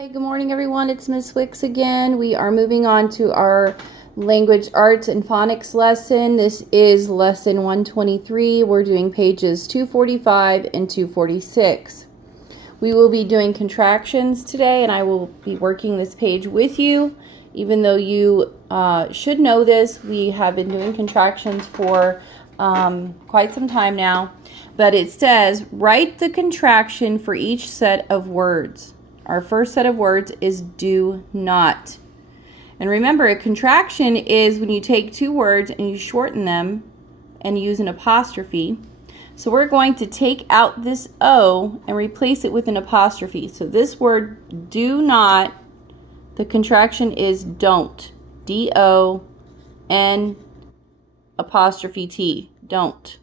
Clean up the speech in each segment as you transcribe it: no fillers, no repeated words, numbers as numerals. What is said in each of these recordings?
Hi, good morning everyone. It's Miss Wicks again. We are moving on to our language arts and phonics lesson. This is lesson 123. We're doing pages 245 and 246. We will be doing contractions today, and I will be working this page with you. Even though you should know this, we have been doing contractions for quite some time now. But it says, write the contraction for each set of words. Our first set of words is do not. And remember, a contraction is when you take two words and you shorten them and use an apostrophe. So we're going to take out this O and replace it with an apostrophe. So this word do not, the contraction is don't. D-O-N apostrophe T. Don't.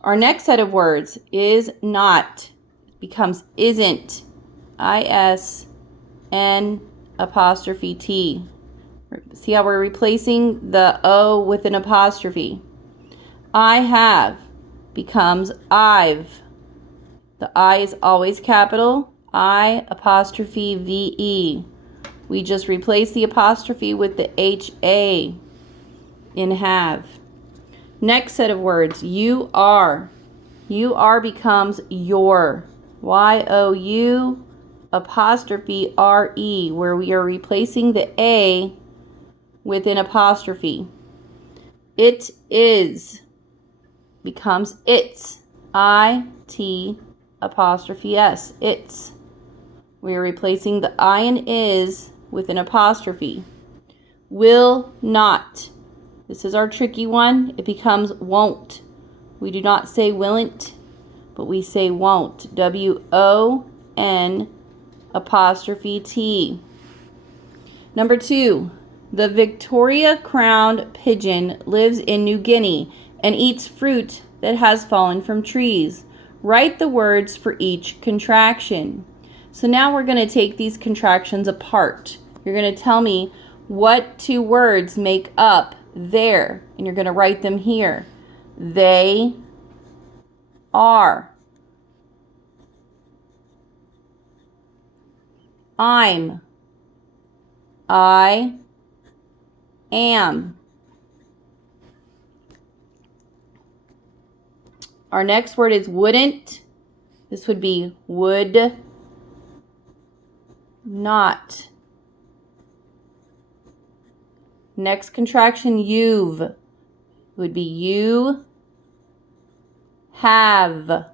Our next set of words is not. It becomes isn't. I-S-N apostrophe T. See how we're replacing the O with an apostrophe. I have becomes I've. The I is always capital. I apostrophe V-E. We just replace the apostrophe with the H-A in have. Next set of words, you are. You are becomes your. Y-O-U apostrophe R-E, where we are replacing the A with an apostrophe. It is becomes its. I-T apostrophe S. Its. We are replacing the I and is with an apostrophe. Will not. This is our tricky one. It becomes won't. We do not say willn't, but we say won't. W-O-N apostrophe T. Number 2, the Victoria crowned pigeon lives in New Guinea and eats fruit that has fallen from trees. Write the words for each contraction. So now we're going to take these contractions apart. You're going to tell me what two words make up there, and you're going to write them here. They are. I'm. I am. Our next word is wouldn't. This would be would not. Next contraction, you've, would be you have.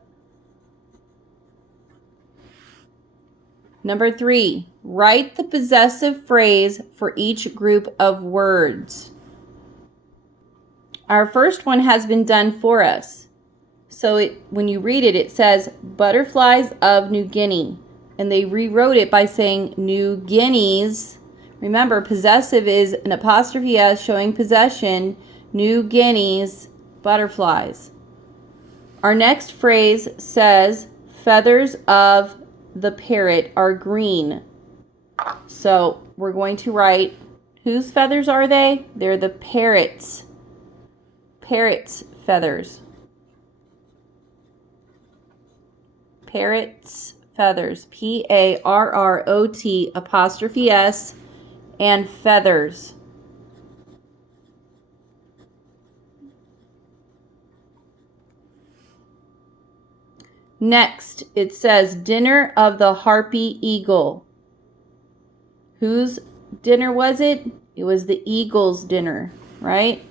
Number 3, write the possessive phrase for each group of words. Our first one has been done for us. So when you read it, it says butterflies of New Guinea. And they rewrote it by saying New Guineas. Remember, possessive is an apostrophe S showing possession. New Guineas butterflies. Our next phrase says feathers of the parrot are green. So we're going to write, whose feathers are they? They're the parrot's. Parrot's feathers. Parrot's feathers. P-A-R-R-O-T apostrophe S and feathers. Next, it says dinner of the harpy eagle. Whose dinner was it? It was the eagle's dinner, right?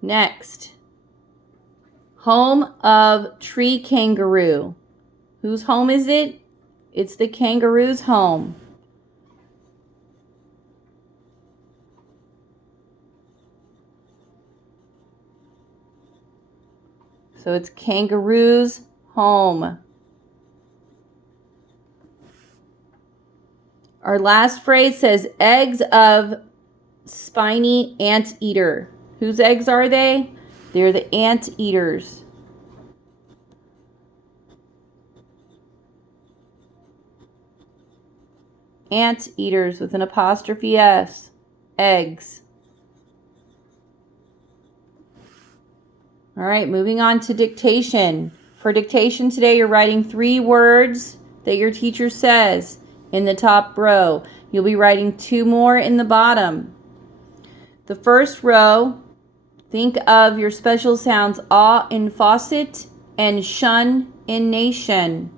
Next, home of tree kangaroo. Whose home is it? It's the kangaroo's home. So it's kangaroo's home. Our last phrase says eggs of spiny anteater. Whose eggs are they? They're the anteaters. Anteaters with an apostrophe S. Eggs. All right, moving on to dictation. For dictation today, you're writing 3 words that your teacher says in the top row. You'll be writing 2 more in the bottom. The first row, think of your special sounds ah in faucet and shun in nation.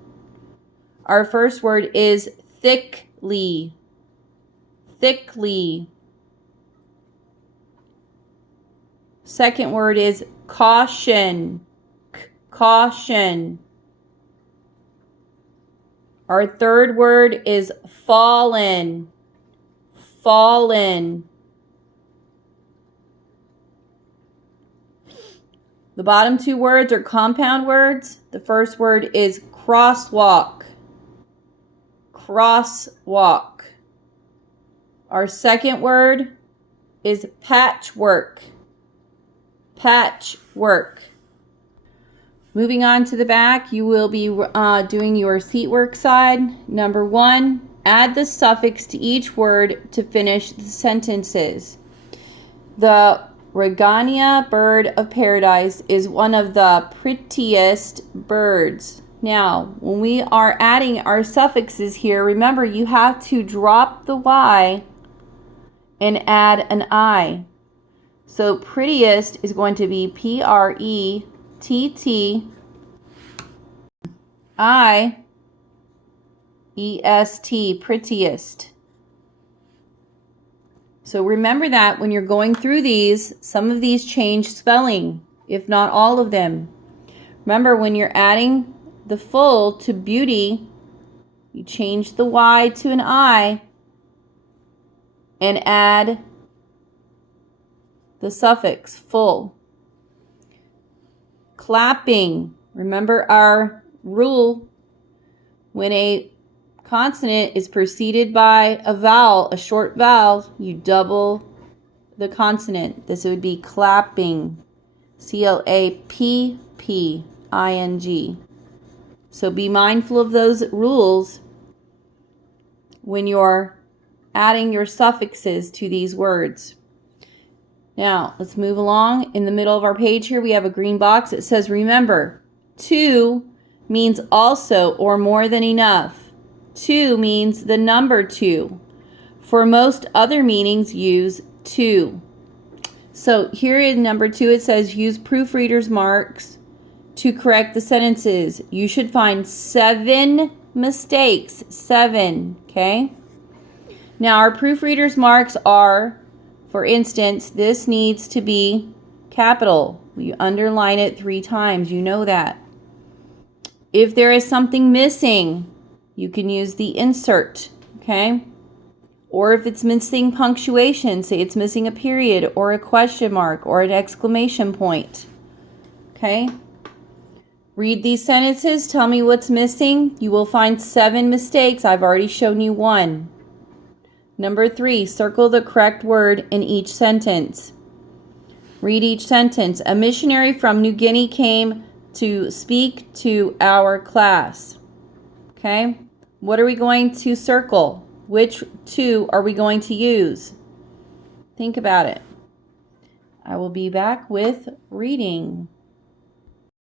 Our first word is thickly. Thickly. Second word is caution. Caution. Our third word is fallen. Fallen. The bottom 2 words are compound words. The first word is crosswalk. Crosswalk. Our second word is patchwork. Patchwork. Moving on to the back, you will be doing your seat work side. Number 1, add the suffix to each word to finish the sentences. The Regania bird of paradise is one of the prettiest birds. Now, when we are adding our suffixes here, remember you have to drop the Y and add an I. So prettiest is going to be pretty, prettiest. So remember that when you're going through these, some of these change spelling, if not all of them. Remember, when you're adding the full to beauty, you change the Y to an I and add the suffix full. Clapping. Remember our rule. When a consonant is preceded by a vowel, a short vowel, you double the consonant. This would be clapping. C-L-A-P-P-I-N-G. So be mindful of those rules when you're adding your suffixes to these words. Now, let's move along. In the middle of our page here, we have a green box. It says, remember, to means also or more than enough. To means the number 2. For most other meanings, use to. So here in number 2, it says, use proofreader's marks to correct the sentences. You should find 7 mistakes. 7, okay? Now, our proofreader's marks are, for instance, this needs to be capital. You underline it 3 times. You know that. If there is something missing, you can use the insert, okay? Or if it's missing punctuation, say it's missing a period or a question mark or an exclamation point, okay? Read these sentences. Tell me what's missing. You will find 7 mistakes. I've already shown you 1. Number 3, circle the correct word in each sentence. Read each sentence. A missionary from New Guinea came to speak to our class. Okay? What are we going to circle? Which 2 are we going to use? Think about it. I will be back with reading.